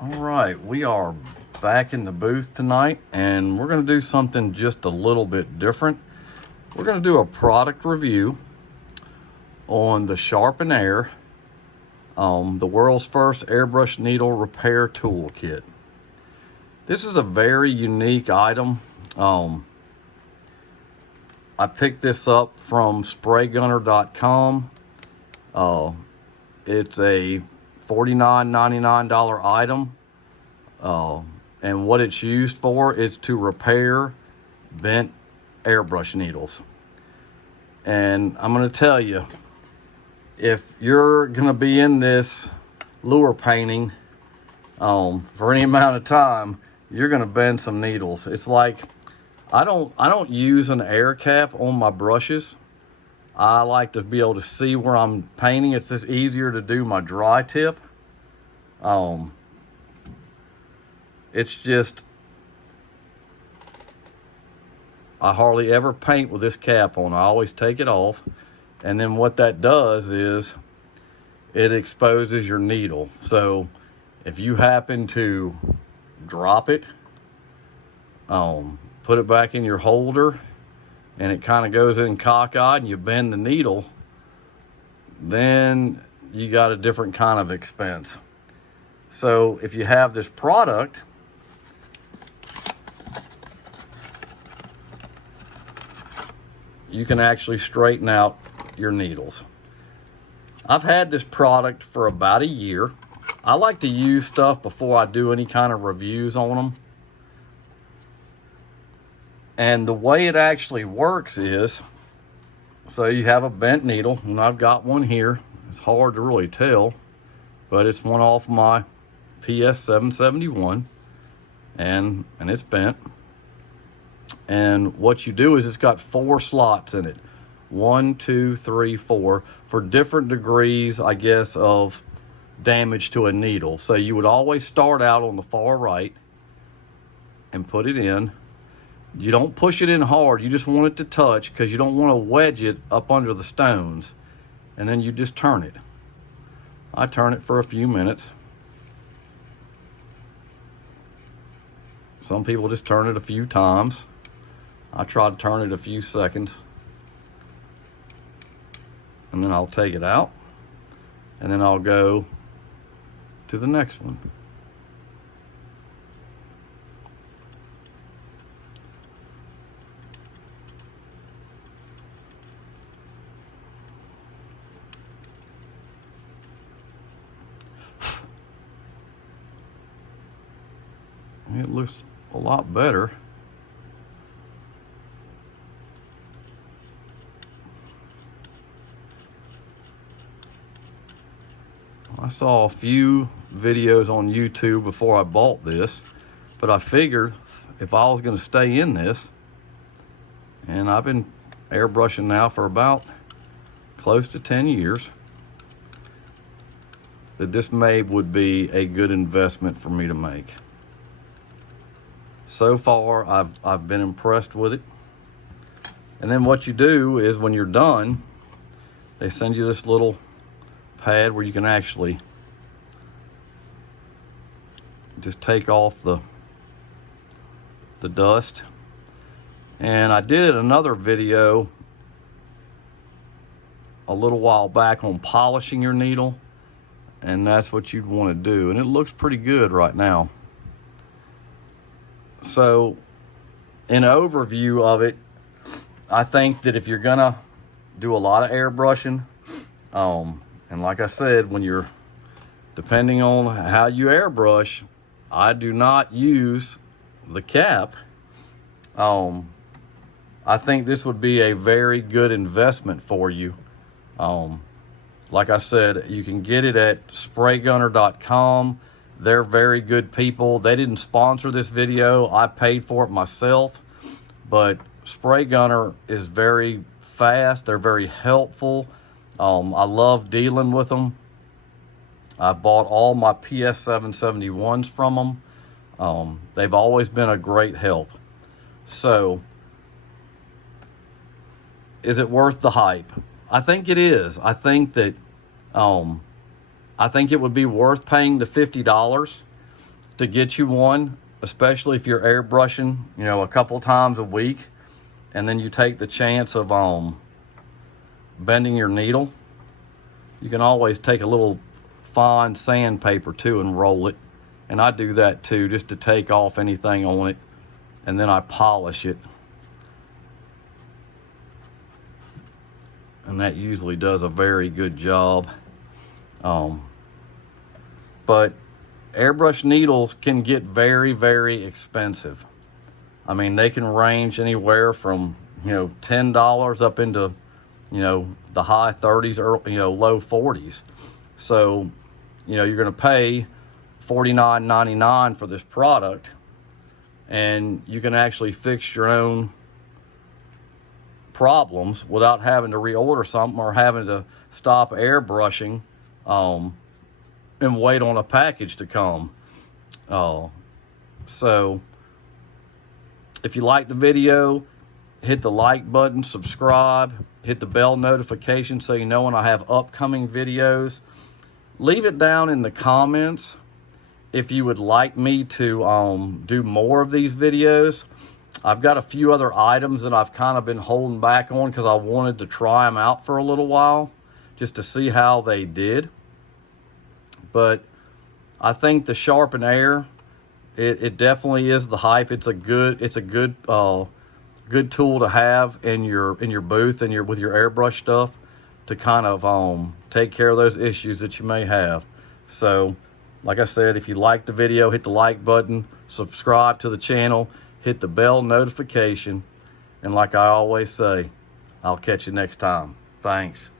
All right, we are back in the booth tonight, and we're going to do something just a little bit different. We're going to do a product review on the SharpenAir, the world's first airbrush needle repair tool kit. This is a very unique item. I picked this up from spraygunner.com. It's a $49.99 item. And what it's used for is to repair bent airbrush needles. And I'm going to tell you, if you're going to be in this lure painting for any amount of time, you're going to bend some needles. It's like, I don't use an air cap on my brushes. I like to be able to see where I'm painting. It's just easier to do my dry tip. It's just, I hardly ever paint with this cap on. I always take it off. And then what that does is it exposes your needle. So if you happen to drop it, put it back in your holder, and it kind of goes in cockeyed and you bend the needle, then you got a different kind of expense. So if you have this product, you can actually straighten out your needles. I've had this product for about a year. I like to use stuff before I do any kind of reviews on them. And the way it actually works is, so you have a bent needle, and I've got one here. It's hard to really tell, but it's one off my PS 771, and it's bent. And what you do is it's got 4 slots in it. 1, 2, 3, 4, for different degrees, I guess, of damage to a needle. So you would always start out on the far right and put it in. You don't push it in hard. You just want it to touch, because you don't want to wedge it up under the stones. And then you just turn it. I turn it for a few minutes. Some people just turn it a few times. I try to turn it a few seconds. And then I'll take it out. And then I'll go to the next one. It looks a lot better. I saw a few videos on YouTube before I bought this, but I figured if I was going to stay in this, and I've been airbrushing now for about close to 10 years, that this would be a good investment for me to make. So far, I've been impressed with it. And then what you do is, when you're done, they send you this little pad where you can actually just take off the dust. And I did another video a little while back on polishing your needle, and that's what you'd want to do, and it looks pretty good right now. So, in an overview of it, I think that if you're gonna do a lot of airbrushing, and like I said, when you're, depending on how you airbrush, I do not use the cap. I think this would be a very good investment for you. Like I said, you can get it at spraygunner.com. They're very good people. They didn't sponsor this video. I paid for it myself. But Spray Gunner is very fast. They're very helpful. I love dealing with them. I've bought all my PS 771s from them. They've always been a great help. So, is it worth the hype? I think it is. I think that I think it would be worth paying the $50 to get you one, especially if you're airbrushing, you know, a couple times a week, and then you take the chance of bending your needle. You can always take a little fine sandpaper too and roll it. And I do that too, just to take off anything on it, and then I polish it. And that usually does a very good job. But airbrush needles can get very, very expensive. I mean, they can range anywhere from, you know, $10 up into, you know, the high 30s or, you know, low 40s. So, you know, you're going to pay $49.99 for this product, and you can actually fix your own problems without having to reorder something or having to stop airbrushing and wait on a package to come. So if you like the video, hit the like button, subscribe, hit the bell notification so you know when I have upcoming videos. Leave it down in the comments if you would like me to do more of these videos. I've got a few other items that I've kind of been holding back on because I wanted to try them out for a little while just to see how they did. But I think the SharpenAir, it definitely is the hype. It's a good good tool to have in your booth and with your airbrush stuff to kind of take care of those issues that you may have. So like I said, if you like the video, hit the like button, subscribe to the channel, hit the bell notification, and like I always say, I'll catch you next time. Thanks.